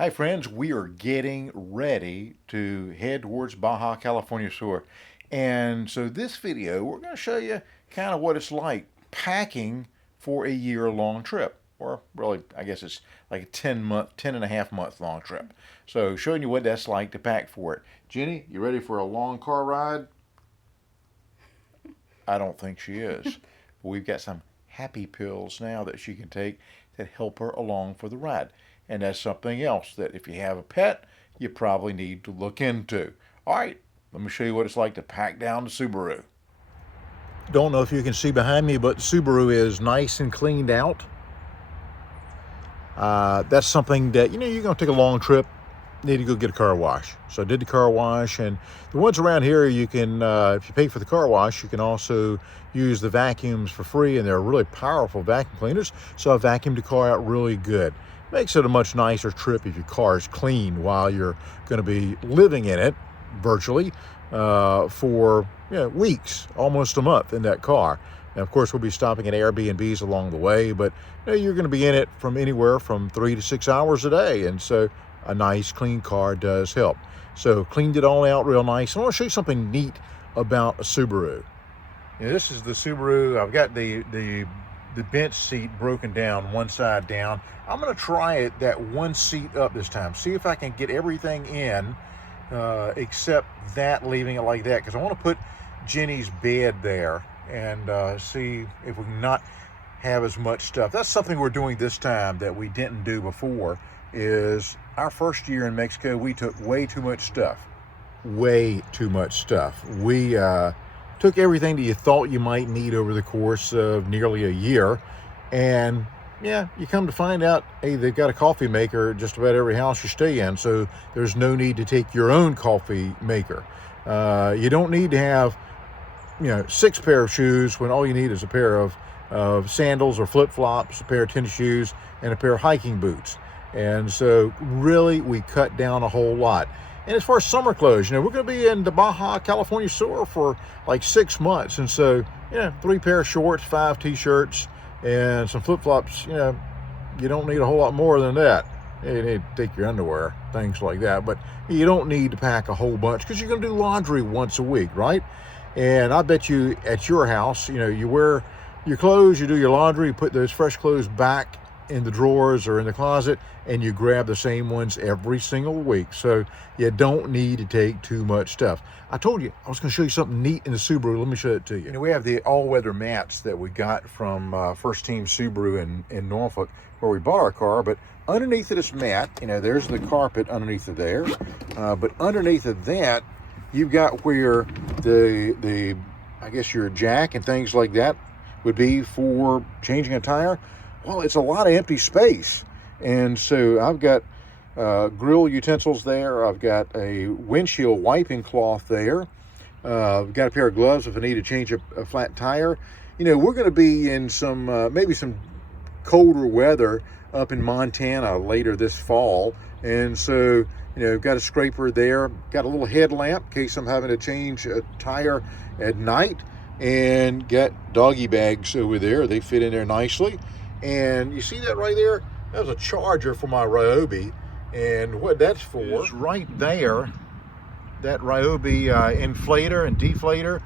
Hi friends, we are getting ready to head towards Baja California Sur. And so this video, we're going to show you kind of what it's like packing for a year-long trip. Or really, I guess it's like a 10 and a half month long trip. So showing you what that's like to pack for it. Jenny, you ready for a long car ride? I don't think she is. But we've got some happy pills now that she can take that help her along for the ride. And that's something else that if you have a pet, you probably need to look into. All right, let me show you what it's like to pack down the Subaru. Don't know if you can see behind me, but the Subaru is nice and cleaned out. That's something that, you're going to take a long trip, need to go get a car wash. So I did the car wash, and the ones around here, you can, if you pay for the car wash, you can also use the vacuums for free, and they're really powerful vacuum cleaners. So I vacuumed the car out really good. Makes it a much nicer trip if your car is clean while you're going to be living in it virtually for weeks, almost a month in that car. Now, of course, we'll be stopping at Airbnbs along the way, but you're going to be in it from anywhere from 3 to 6 hours a day. And so a nice clean car does help. So cleaned it all out real nice. I want to show you something neat about a Subaru. This is the Subaru. I've got the bench seat broken down, one side down. I'm going to try it that one seat up this time. See if I can get everything in except that, leaving it like that, because I want to put Jenny's bed there and see if we can not have as much stuff. That's something we're doing this time that we didn't do before. Is our first year in Mexico, we took way too much stuff. Way too much stuff. We took everything that you thought you might need over the course of nearly a year. And yeah, you come to find out, hey, they've got a coffee maker just about every house you stay in. So there's no need to take your own coffee maker. You don't need to have, 6 pair of shoes when all you need is a pair of sandals or flip-flops, a pair of tennis shoes, and a pair of hiking boots. And so really we cut down a whole lot. And as far as summer clothes, we're going to be in the Baja California Sur for like 6 months. And so, 3 pair of shorts, 5 t-shirts, and some flip-flops, you don't need a whole lot more than that. You need to take your underwear, things like that. But you don't need to pack a whole bunch because you're going to do laundry once a week, right? And I bet you at your house, you wear your clothes, you do your laundry, you put those fresh clothes back in the drawers or in the closet, and you grab the same ones every single week. So you don't need to take too much stuff. I told you I was going to show you something neat in the Subaru. Let me show it to you. We have the all-weather mats that we got from First Team Subaru in Norfolk, where we bought our car. But underneath of this mat, there's the carpet underneath of there. But underneath of that, you've got where the I guess your jack and things like that would be for changing a tire. Well, it's a lot of empty space. And so I've got grill utensils there. I've got a windshield wiping cloth there. I've got a pair of gloves if I need to change a flat tire. We're going to be in some, maybe some colder weather up in Montana later this fall. And so, I've got a scraper there, got a little headlamp in case I'm having to change a tire at night, and got doggy bags over there. They fit in there nicely. And you see that right there? That was a charger for my Ryobi. And what that's for is right there, that Ryobi inflator and deflator.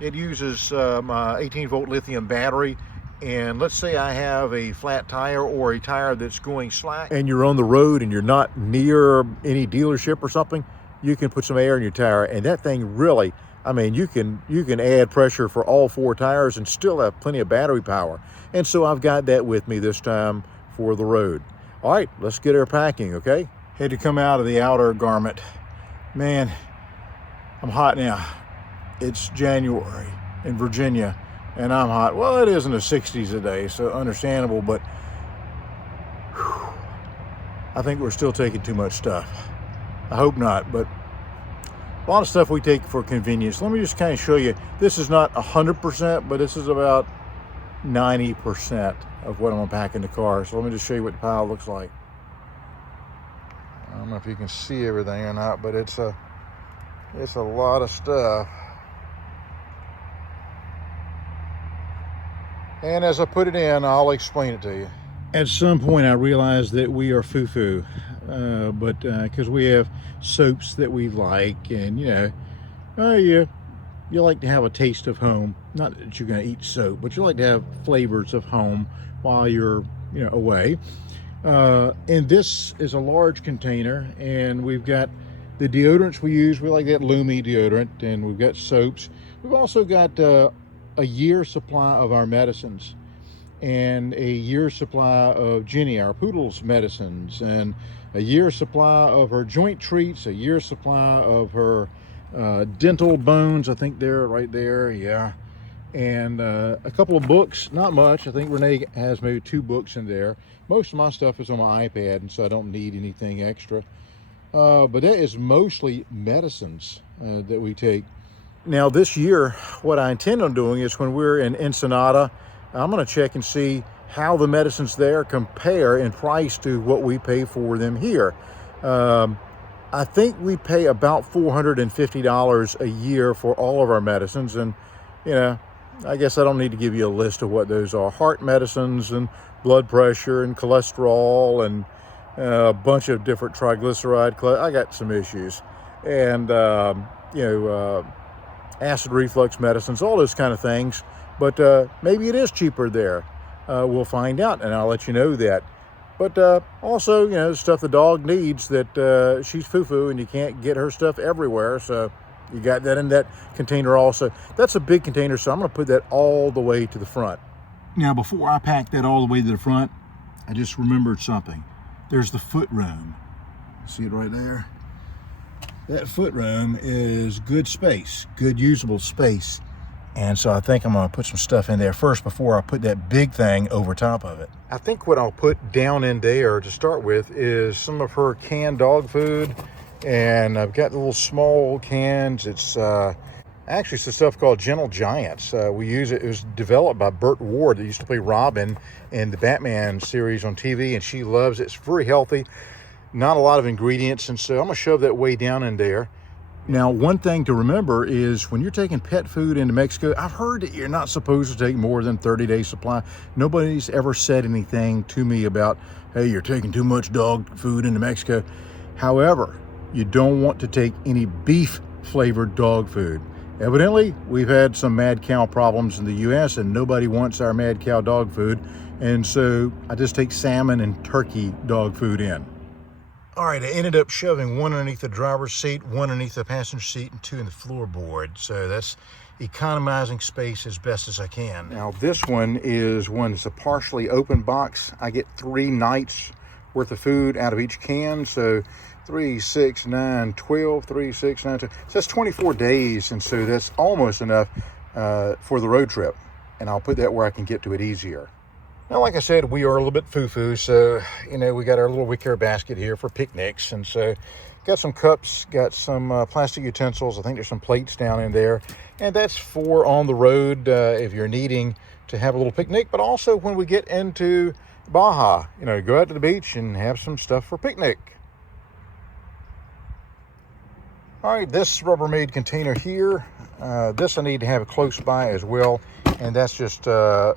It uses my 18-volt lithium battery. And let's say I have a flat tire or a tire that's going slack, and you're on the road and you're not near any dealership or something, you can put some air in your tire, and that thing really, you can add pressure for all 4 tires and still have plenty of battery power. And so I've got that with me this time for the road. All right, let's get our packing, okay? Had to come out of the outer garment. Man, I'm hot now. It's January in Virginia, and I'm hot. Well, it is in the 60s a day, so understandable, but whew, I think we're still taking too much stuff. I hope not, but a lot of stuff we take for convenience. Let me just kind of show you. This is not 100%, but this is about 90% of what I'm gonna pack in the car. So let me just show you what the pile looks like. I don't know if you can see everything or not, but it's a lot of stuff. And as I put it in, I'll explain it to you. At some point I realized that we are foo-foo, but because we have soaps that we like, and you like to have a taste of home. Not that you're going to eat soap, but you like to have flavors of home while you're away. And this is a large container, and we've got the deodorants we use. We like that Lumi deodorant, and we've got soaps. We've also got a year supply of our medicines, and a year supply of Jenny, our poodle's medicines, and a year supply of her joint treats, a year supply of her dental bones. I think they're right there, yeah. And a couple of books, not much. I think Renee has maybe 2 books in there. Most of my stuff is on my iPad, and so I don't need anything extra. But that is mostly medicines that we take. Now this year, what I intend on doing is when we're in Ensenada, I'm going to check and see how the medicines there compare in price to what we pay for them here. I think we pay about $450 a year for all of our medicines, and I guess I don't need to give you a list of what those are. Heart medicines and blood pressure and cholesterol and a bunch of different triglyceride. I got some issues, and acid reflux medicines, all those kind of things. But maybe it is cheaper there. We'll find out, and I'll let you know that. But also, stuff the dog needs that she's foo-foo, and you can't get her stuff everywhere. So you got that in that container also. That's a big container, so I'm going to put that all the way to the front. Now, before I pack that all the way to the front, I just remembered something. There's the foot room. See it right there? That foot room is good space, good usable space. And so I think I'm going to put some stuff in there first before I put that big thing over top of it. I think what I'll put down in there to start with is some of her canned dog food. And I've got the little small cans. It's actually some stuff called Gentle Giants. We use it. It was developed by Burt Ward, that used to play Robin in the Batman series on TV, and she loves it. It's very healthy, not a lot of ingredients, and so I'm going to shove that way down in there. Now, one thing to remember is when you're taking pet food into Mexico, I've heard that you're not supposed to take more than 30-day supply. Nobody's ever said anything to me about, hey, you're taking too much dog food into Mexico. However, you don't want to take any beef-flavored dog food. Evidently, we've had some mad cow problems in the U.S., and nobody wants our mad cow dog food. And so I just take salmon and turkey dog food in. All right, I ended up shoving one underneath the driver's seat, one underneath the passenger seat, and 2 in the floorboard. So that's economizing space as best as I can. Now this one is one that's a partially open box. I get 3 nights worth of food out of each can. So 3, 6, 9, 12, 3, 6, 9, 12. So that's 24 days. And so that's almost enough for the road trip. And I'll put that where I can get to it easier. Now, like I said, we are a little bit foo-foo, so, we got our little wicker basket here for picnics, and so got some cups, got some plastic utensils. I think there's some plates down in there, and that's for on the road if you're needing to have a little picnic, but also when we get into Baja, go out to the beach and have some stuff for picnic. All right, this Rubbermaid container here, this I need to have close by as well. And that's just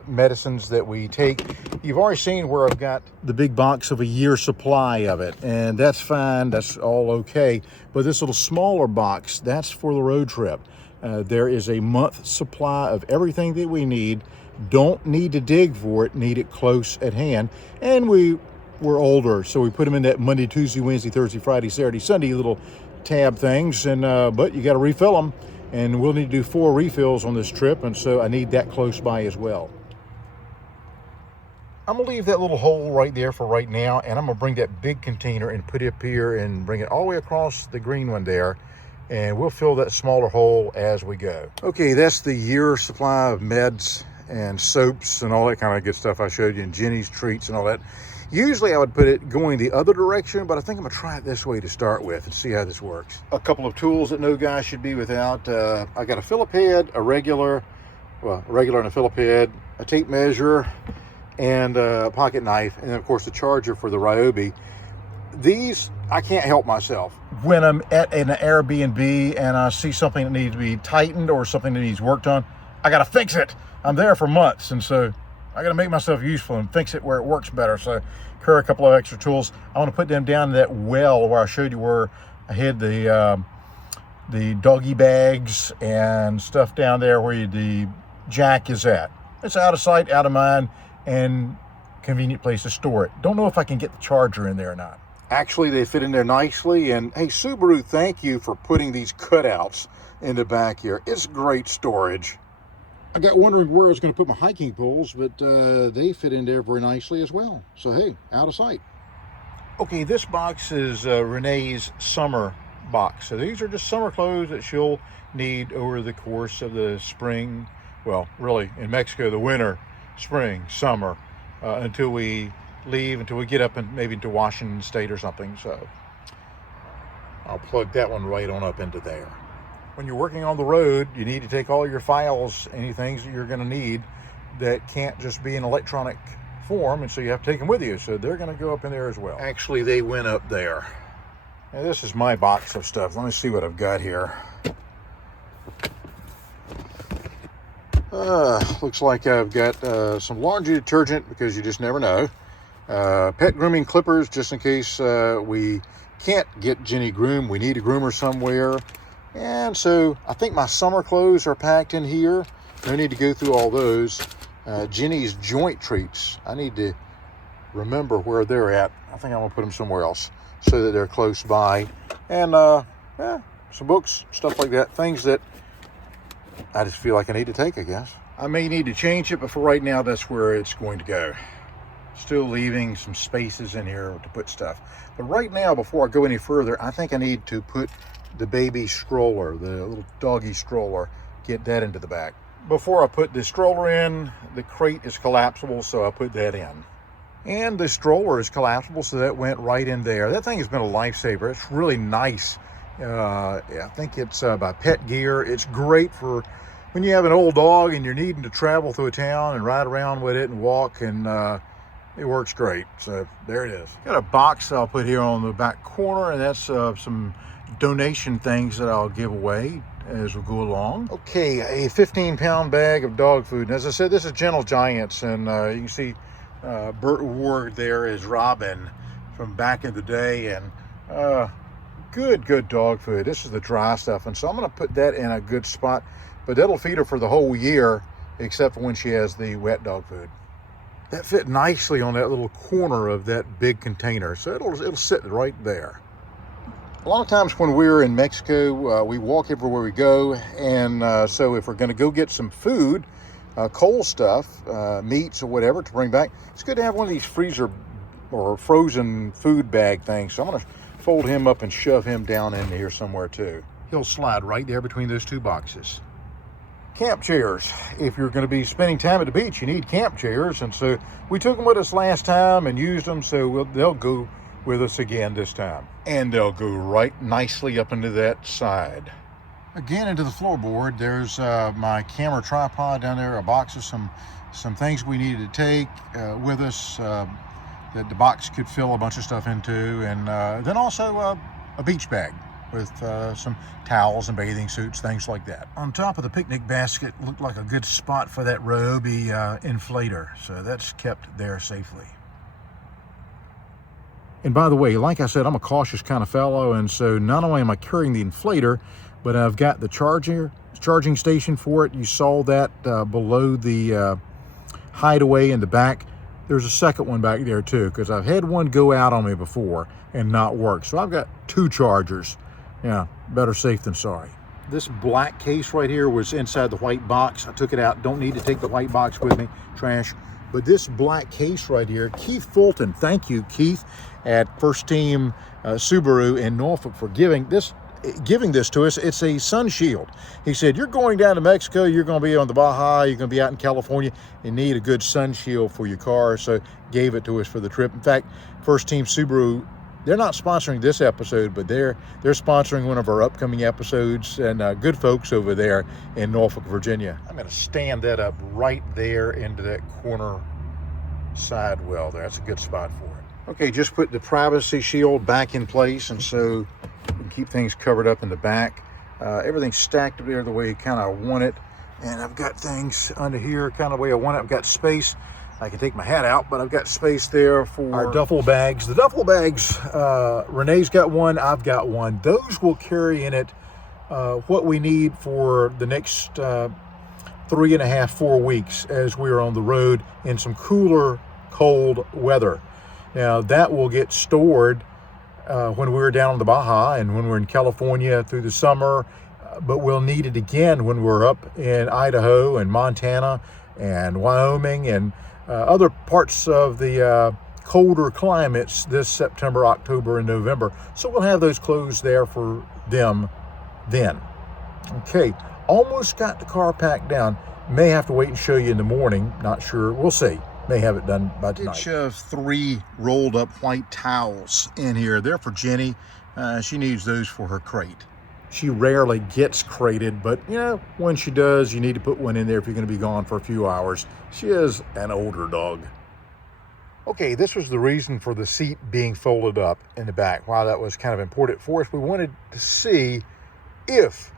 medicines that we take. You've already seen where I've got the big box of a year supply of it, and that's fine, that's all okay. But this little smaller box, that's for the road trip. There is a month supply of everything that we need. Don't need to dig for it, need it close at hand. And we're older, so we put them in that Monday, Tuesday, Wednesday, Thursday, Friday, Saturday, Sunday little tab things, and but you got to refill them. And we'll need to do 4 refills on this trip, and so I need that close by as well. I'm gonna leave that little hole right there for right now, and I'm gonna bring that big container and put it up here and bring it all the way across the green one there, and we'll fill that smaller hole as we go. Okay, that's the year supply of meds and soaps and all that kind of good stuff I showed you, and Jenny's treats and all that. Usually I would put it going the other direction, but I think I'm gonna try it this way to start with and see how this works. A couple of tools that no guy should be without. I got a Phillip head, a regular and a Phillip head, a tape measure, and a pocket knife, and then of course the charger for the Ryobi. These, I can't help myself. When I'm at an Airbnb and I see something that needs to be tightened or something that needs worked on, I gotta fix it. I'm there for months, and so I got to make myself useful and fix it where it works better. So carry a couple of extra tools. I want to put them down in that well where I showed you where I had the doggy bags and stuff down there where the jack is at. It's out of sight, out of mind, and convenient place to store it. Don't know if I can get the charger in there or not. Actually, they fit in there nicely. And hey, Subaru, thank you for putting these cutouts in the back here. It's great storage. I got wondering where I was going to put my hiking poles, but they fit in there very nicely as well. So hey, out of sight. Okay, this box is Renee's summer box. So these are just summer clothes that she'll need over the course of the spring. Well, really in Mexico, the winter, spring, summer, until we leave, until we get up and maybe into Washington State or something. So I'll plug that one right on up into there. When you're working on the road, you need to take all your files, any things that you're going to need that can't just be in electronic form, and so you have to take them with you. So they're going to go up in there as well. Actually, they went up there. Now, this is my box of stuff. Let me see what I've got here. Looks like I've got some laundry detergent, because you just never know. Pet grooming clippers, just in case we can't get Jenny groomed. We need a groomer somewhere. And so I think my summer clothes are packed in here. No need to go through all those. Jenny's joint treats. I need to remember where they're at. I think I'm gonna put them somewhere else so that they're close by. And yeah, some books, stuff like that. Things that I just feel like I need to take, I guess. I may need to change it, but for right now, that's where it's going to go. Still leaving some spaces in here to put stuff. But right now, before I go any further, I think I need to put the baby stroller, the little doggy stroller, get that into the back. Before I put the stroller in, the crate is collapsible, so I put that in. And the stroller is collapsible, so that went right in there. That thing has been a lifesaver. It's really nice. I think it's by Pet Gear. It's great for when you have an old dog and you're needing to travel through a town and ride around with it and walk, and it works great. So there it is. Got a box I'll put here on the back corner, and that's some donation things that I'll give away as we go along. Okay, a 15-pound bag of dog food. And as I said, this is Gentle Giants, and you can see Burt Ward there is Robin from back in the day, and good dog food. This is the dry stuff, and so I'm going to put that in a good spot, but that'll feed her for the whole year, except for when she has the wet dog food. That fit nicely on that little corner of that big container, so it'll sit right there. A lot of times when we're in Mexico, we walk everywhere we go, and so if we're going to go get some food, cold stuff, meats or whatever to bring back, it's good to have one of these freezer or frozen food bag things. So I'm going to fold him up and shove him down in here somewhere too. He'll slide right there between those two boxes. Camp chairs. If you're going to be spending time at the beach, you need camp chairs, and so we took them with us last time and used them, so they'll go with us again this time. And they'll go right nicely up into that side. Again, into the floorboard, there's my camera tripod down there, a box of some things we needed to take with us that the box could fill a bunch of stuff into, and then also a beach bag with some towels and bathing suits, things like that. On top of the picnic basket looked like a good spot for that Ryobi inflator, so that's kept there safely. And by the way, like I said, I'm a cautious kind of fellow, and so not only am I carrying the inflator, but I've got the charging station for it. You saw that below the hideaway in the back. There's a second one back there too, because I've had one go out on me before and not work. So I've got two chargers. Yeah, better safe than sorry. This black case right here was inside the white box. I took it out. Don't need to take the white box with me. Trash. But this black case right here, Keith Fulton, thank you, Keith, at First Team Subaru in Norfolk for giving this to us. It's a sun shield. He said, you're going down to Mexico, you're going to be on the Baja, you're going to be out in California, you need a good sun shield for your car, so gave it to us for the trip. In fact, First Team Subaru, they're not sponsoring this episode, but they're sponsoring one of our upcoming episodes, and good folks over there in Norfolk, Virginia. I'm going to stand that up right there into that corner side well there. That's a good spot for it. Okay, just put the privacy shield back in place, and so we can keep things covered up in the back. Everything's stacked up there the way you kind of want it, and I've got things under here kind of the way I want it. I've got space. I can take my hat out, but I've got space there for our duffel bags. The duffel bags, Renee's got one, I've got one. Those will carry in it what we need for the next 3.5, 4 weeks as we are on the road in some cooler, cold weather. Now that will get stored when we're down in the Baja and when we're in California through the summer, but we'll need it again when we're up in Idaho and Montana and Wyoming and other parts of the colder climates this September, October, and November. So we'll have those clothes there for them then. Okay, almost got the car packed down. May have to wait and show you in the morning. Not sure. We'll see. May have it done by tonight. I shove 3 rolled up white towels in here. They're for Jenny. She needs those for her crate. She rarely gets crated, but you know, when she does, you need to put one in there if you're going to be gone for a few hours. She is an older dog. Okay, this was the reason for the seat being folded up in the back. Why that was kind of important for us. We wanted to see if,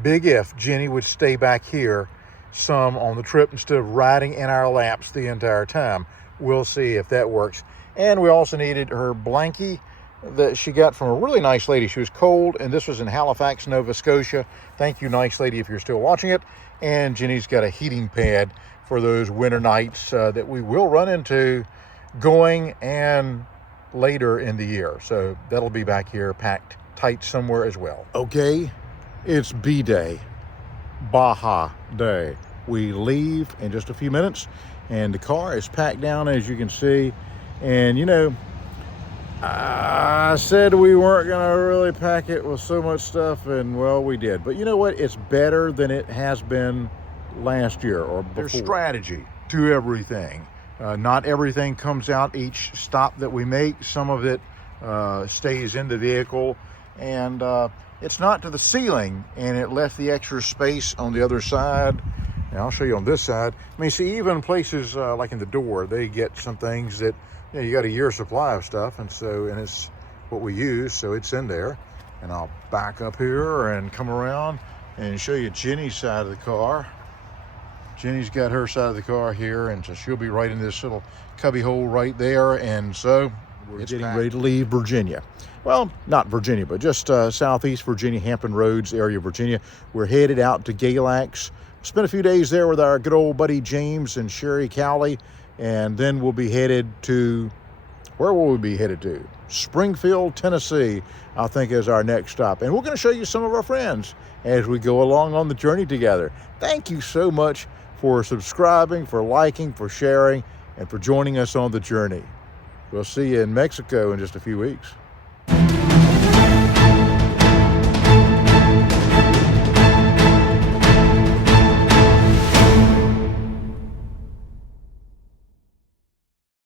big if, Jenny would stay back here some on the trip instead of riding in our laps the entire time. We'll see if that works. And we also needed her blankie that she got from a really nice lady. She was cold, and this was in Halifax, Nova Scotia. Thank you, nice lady, if you're still watching it. And Jenny's got a heating pad for those winter nights that we will run into going and later in the year. So that'll be back here packed tight somewhere as well. Okay, it's B-Day, Baja Day. We leave in just a few minutes, and the car is packed down, as you can see. And you know, I said we weren't gonna really pack it with so much stuff, and well, we did. But you know what? It's better than it has been last year or before. There's strategy to everything. Not everything comes out each stop that we make. Some of it stays in the vehicle, and it's not to the ceiling, and it left the extra space on the other side. And I'll show you on this side. I mean, see, even places like in the door, they get some things that, you know, you got a year's supply of stuff, and it's what we use, so it's in there. And I'll back up here and come around and show you Jenny's side of the car. Jenny's got her side of the car here, and so she'll be right in this little cubby hole right there. And so we're getting ready to leave Virginia. Well, not Virginia, but just southeast Virginia, Hampton Roads area, Virginia. We're headed out to Galax. Spent a few days there with our good old buddy James and Sherry Cowley, and then we'll be headed to, where will we be headed to? Springfield, Tennessee, I think, is our next stop. And we're going to show you some of our friends as we go along on the journey together. Thank you so much for subscribing, for liking, for sharing, and for joining us on the journey. We'll see you in Mexico in just a few weeks.